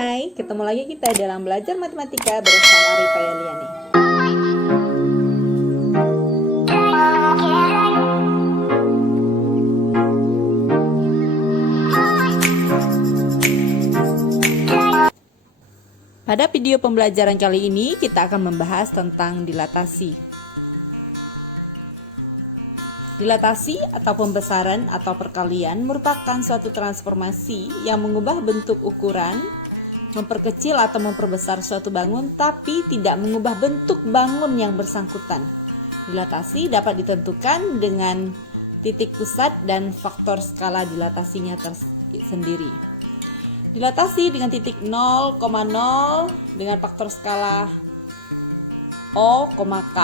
Hai, ketemu lagi kita dalam belajar matematika bersama Rita Yeliani. Pada video pembelajaran kali ini kita akan membahas tentang dilatasi. Dilatasi atau pembesaran atau perkalian merupakan suatu transformasi yang mengubah bentuk ukuran, memperkecil atau memperbesar suatu bangun tapi tidak mengubah bentuk bangun yang bersangkutan. Dilatasi dapat ditentukan dengan titik pusat dan faktor skala dilatasinya tersendiri. Dilatasi dengan titik 0,0 dengan faktor skala O, K.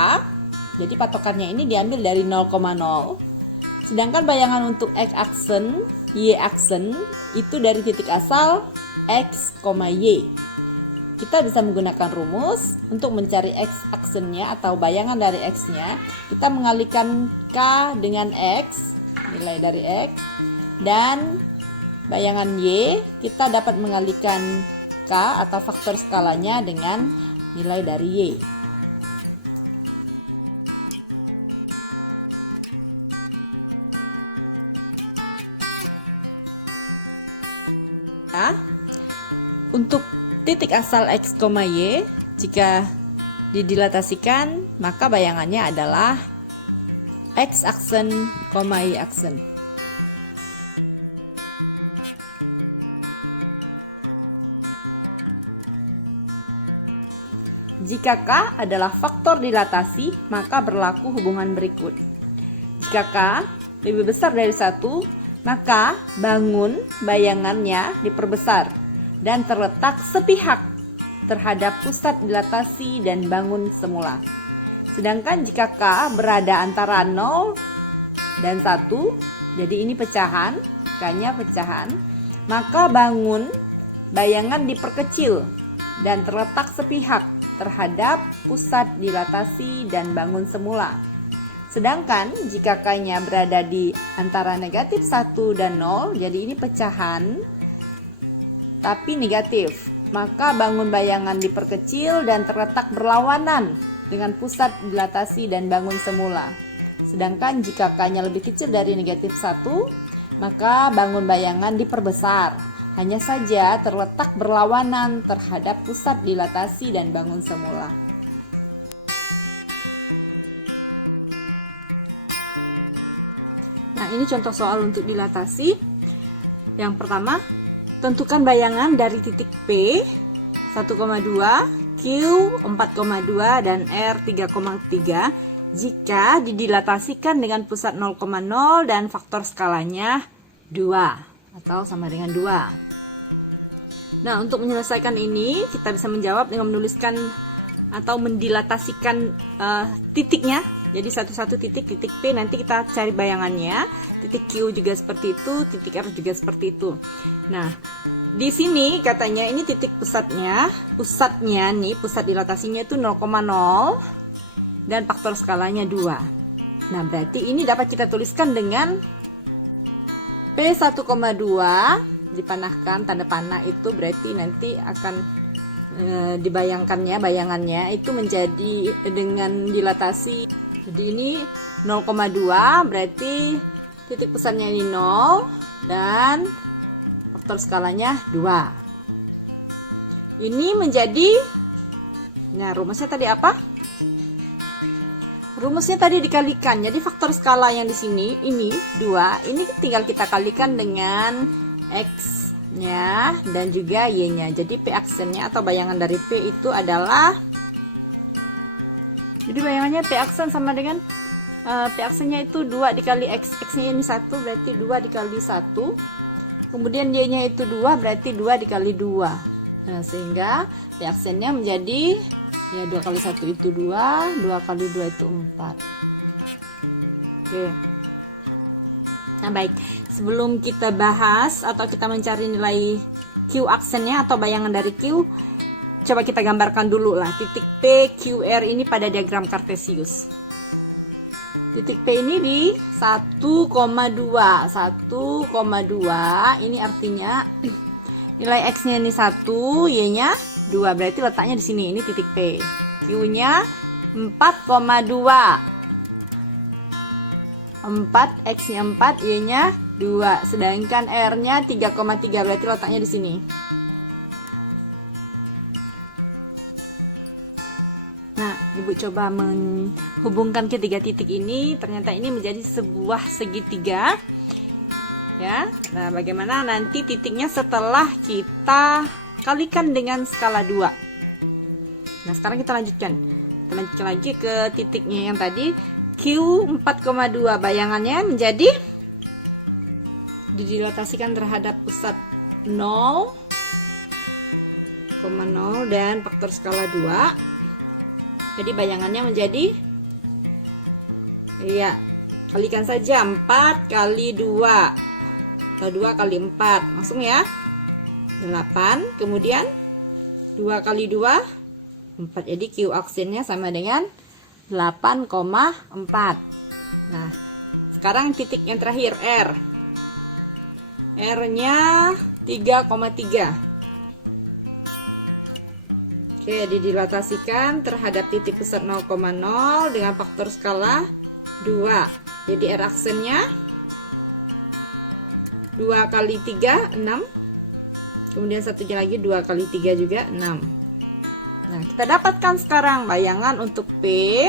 Jadi patokannya ini diambil dari 0,0. Sedangkan bayangan untuk X aksen, Y aksen itu dari titik asal X, Y. Kita bisa menggunakan rumus untuk mencari X aksennya atau bayangan dari X-nya. Kita mengalihkan K dengan X, nilai dari X, dan bayangan Y kita dapat mengalihkan K atau faktor skalanya dengan nilai dari Y. Untuk titik asal X, Y, jika didilatasikan, maka bayangannya adalah X aksen, Y aksen. Jika K adalah faktor dilatasi, maka berlaku hubungan berikut. Jika K lebih besar dari 1, maka bangun bayangannya diperbesar dan terletak sepihak terhadap pusat dilatasi dan bangun semula. Sedangkan jika K berada antara 0 dan 1, jadi ini pecahan, K-nya pecahan, maka bangun bayangan diperkecil dan terletak sepihak terhadap pusat dilatasi dan bangun semula. Sedangkan jika K-nya berada di antara negatif 1 dan 0, jadi ini pecahan tapi negatif, maka bangun bayangan diperkecil dan terletak berlawanan dengan pusat dilatasi dan bangun semula. Sedangkan jika K-nya lebih kecil dari negatif 1, maka bangun bayangan diperbesar, hanya saja terletak berlawanan terhadap pusat dilatasi dan bangun semula. Nah, ini contoh soal untuk dilatasi. Yang pertama, tentukan bayangan dari titik P 1,2, Q 4,2 dan R 3,3 jika didilatasikan dengan pusat 0,0 dan faktor skalanya 2 atau sama dengan 2. Nah, untuk menyelesaikan ini kita bisa menjawab dengan menuliskan atau mendilatasikan titiknya. Jadi satu-satu titik P nanti kita cari bayangannya, titik Q juga seperti itu, titik R juga seperti itu. Nah, di sini katanya ini titik pusatnya nih, pusat dilatasinya itu 0,0 dan faktor skalanya 2. Nah, berarti ini dapat kita tuliskan dengan P 1,2 dipanahkan, tanda panah itu berarti nanti akan dibayangkannya, bayangannya itu menjadi dengan dilatasi. Jadi ini 0,2 berarti titik pusatnya ini 0 dan faktor skalanya 2. Ini menjadi, nah rumusnya tadi apa? Rumusnya tadi dikalikan. Jadi faktor skala yang di sini ini 2, ini tinggal kita kalikan dengan X-nya dan juga Y-nya. Jadi P aksennya atau bayangan dari P itu adalah, jadi bayangannya P aksen sama dengan P aksennya itu 2 dikali X. X-nya ini 1 berarti 2 dikali 1. Kemudian Y-nya itu 2 berarti 2 dikali 2. Nah, sehingga P aksennya menjadi, ya 2 kali 1 itu 2, 2 kali 2 itu 4. Oke. Nah, baik. Sebelum kita bahas atau kita mencari nilai Q aksennya atau bayangan dari Q, coba kita gambarkan dulu lah titik P, Q, R ini pada diagram Kartesius. Titik P ini di 1,2. 1,2 ini artinya Nilai X-nya ini 1, Y-nya 2. Berarti letaknya di sini. Ini titik P. Q-nya 4,2. 4, X-nya 4, Y-nya 2. Sedangkan R-nya 3,3. Berarti letaknya di sini. Nah, Ibu coba menghubungkan ketiga titik ini. Ternyata ini menjadi sebuah segitiga. Ya, nah bagaimana nanti titiknya setelah kita kalikan dengan skala 2. Nah, sekarang kita lanjutkan. Kita lanjutkan lagi ke titiknya yang tadi. Q 4,2. Bayangannya menjadi didilatasikan terhadap pusat 0,0 dan faktor skala 2. Jadi bayangannya menjadi, iya, kalikan saja 4 kali 2 atau 2 kali 4, langsung ya, 8. Kemudian 2 kali 2 4. Jadi Q aksennya sama dengan 8,4. Nah, sekarang titik yang terakhir, R. R-nya 3,3. Oke, didilatasikan terhadap titik pusat 0,0 dengan faktor skala 2. Jadi R aksennya 2 kali 3, 6. Kemudian satunya lagi 2 kali 3 juga 6. Nah, kita dapatkan sekarang bayangan untuk P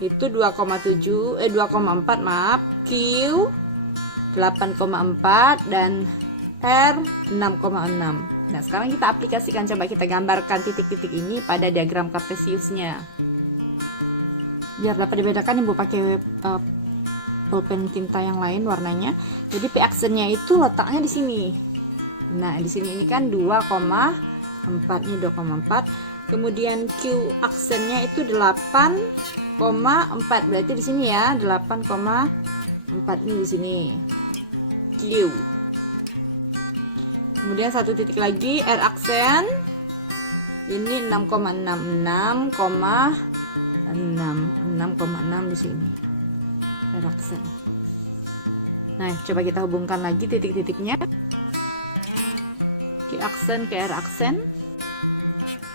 itu 2,4 maaf, Q 8,4 dan R 6,6. Nah, sekarang kita aplikasikan, coba kita gambarkan titik-titik ini pada diagram kartesiusnya. Biar dapat dibedakan, Ibu pakai pulpen tinta yang lain warnanya. Jadi P aksennya itu letaknya di sini. Nah, di sini ini kan 2,4, ini 2,4. Kemudian Q aksennya itu 8,4. Berarti di sini ya, 8,4 ini di sini. Q. Kemudian satu titik lagi R aksen. Ini 6,6 di sini. R aksen. Nah, coba kita hubungkan lagi titik-titiknya. Q aksen ke R aksen,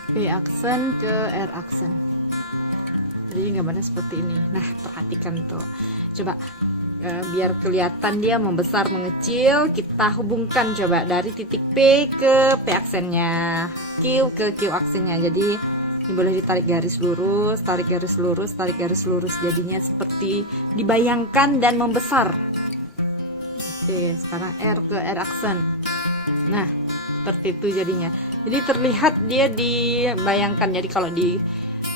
P aksen ke R aksen. Jadi gambarnya seperti ini. Nah, perhatikan tuh. Coba biar kelihatan dia membesar mengecil, kita hubungkan coba dari titik P ke P aksennya, Q ke Q aksennya. Jadi ini boleh ditarik garis lurus, tarik garis lurus, tarik garis lurus. Jadinya seperti dibayangkan dan membesar. Oke, sekarang R ke R aksen. Nah, seperti itu jadinya. Jadi terlihat dia dibayangkan. Jadi kalau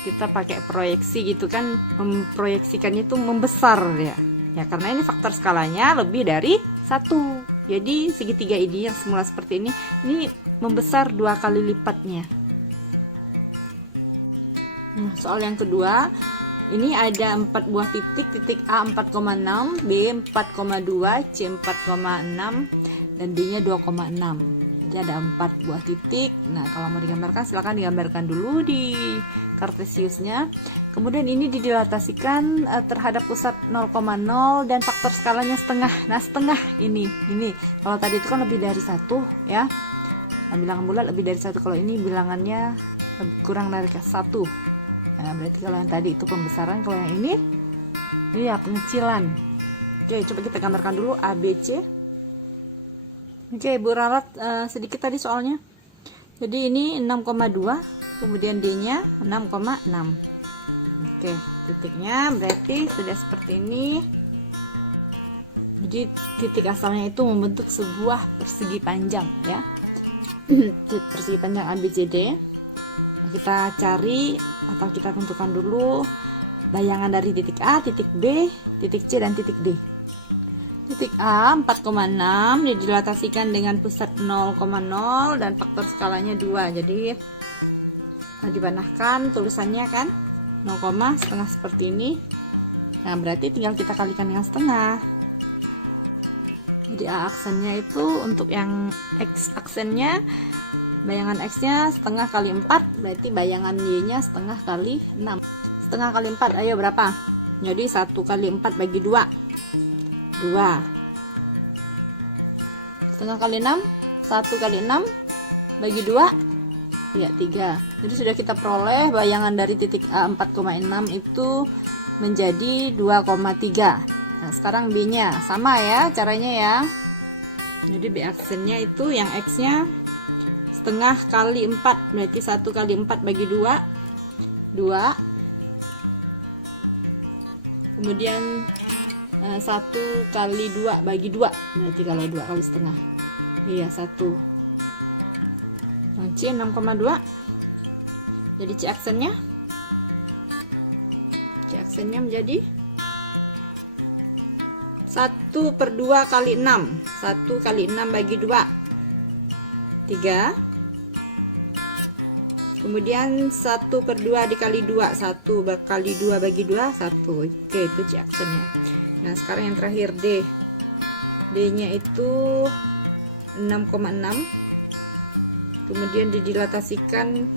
kita pakai proyeksi gitu kan, memproyeksikannya itu membesar ya. Ya, karena ini faktor skalanya lebih dari 1. Jadi segitiga ini yang semula seperti ini membesar 2 kali lipatnya. Nah, soal yang kedua, ini ada 4 buah titik. Titik A 4,6, B 4,2, C 4,6, dan D-nya 2,6. Jadi ada 4 buah titik. Nah, kalau mau digambarkan silahkan digambarkan dulu di kartesiusnya. Kemudian ini didilatasikan terhadap pusat 0,0 dan faktor skalanya setengah. Nah, setengah ini. Kalau tadi itu kan lebih dari 1 ya. Nah, bilangan bulat lebih dari 1. Kalau ini bilangannya kurang dari 1. Nah, berarti kalau yang tadi itu pembesaran, kalau yang ini ya pengecilan. Oke, coba kita gambarkan dulu A, B, C. Oke, Bu ralat sedikit tadi soalnya. Jadi ini 6,2, kemudian D-nya 6,6. Oke, titiknya berarti sudah seperti ini. Jadi titik asalnya itu membentuk sebuah persegi panjang ya. Persegi panjang ABCD. Nah, kita cari atau kita tentukan dulu bayangan dari titik A, titik B, titik C, dan titik D. Titik A 4,6 didilatasikan dengan pusat 0,0 dan faktor skalanya 2. Jadi dipanahkan tulisannya kan 0, setengah seperti ini. Nah, berarti tinggal kita kalikan dengan setengah. Jadi A aksennya itu untuk yang X aksennya, bayangan X-nya setengah kali 4, berarti bayangan Y-nya setengah kali 6. Setengah kali 4, ayo berapa? Jadi 1 kali 4 bagi 2. 2. Setengah kali 6, 1 kali 6 bagi 2 ya 3. Jadi sudah kita peroleh bayangan dari titik A 4,6 itu menjadi 2,3. Nah sekarang B nya sama ya caranya ya. Jadi B aksennya itu yang X nya setengah kali 4, berarti 1 kali 4 bagi 2 kemudian 1 kali 2 bagi 2, berarti kalau 2 kali setengah iya 1. Nah, C 6,2. Jadi C aksennya menjadi 1/2 kali 6. 1 kali 6 bagi 2 3. Kemudian 1/2 dikali 2, 1 kali 2 bagi 2 1. Oke, itu C aksennya. Nah sekarang yang terakhir D nya itu 6,6, kemudian didilatasikan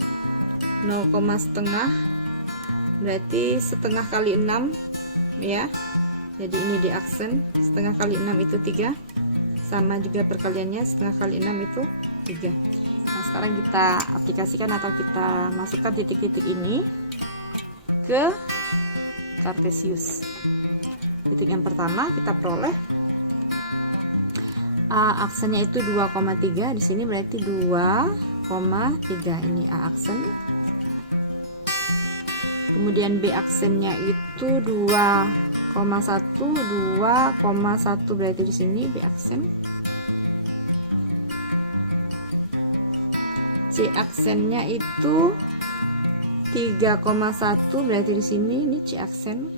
0,5, berarti setengah kali 6 ya. Jadi ini di aksen setengah kali 6 itu 3, sama juga perkaliannya setengah kali 6 itu 3. Nah sekarang kita aplikasikan atau kita masukkan titik-titik ini ke Cartesius. Titik yang pertama kita peroleh A aksennya itu 2,3, di sini berarti 2,3 ini A aksen. Kemudian B aksennya itu 2,1 berarti di sini B aksen. C aksennya itu 3,1 berarti di sini ini C aksen.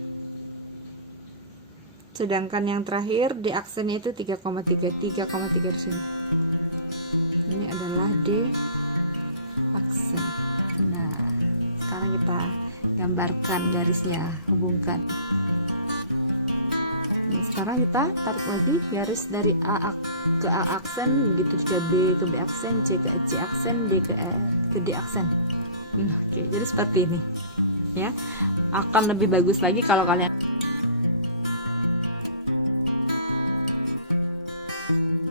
Sedangkan yang terakhir D aksennya itu 3,3 di sini. Ini adalah D aksen. Nah, sekarang kita gambarkan garisnya, hubungkan. Nah, sekarang kita tarik lagi garis dari A ke A aksen, begitu juga B ke B aksen, C ke C aksen, D ke D aksen. Oke, jadi seperti ini ya. Akan lebih bagus lagi kalau kalian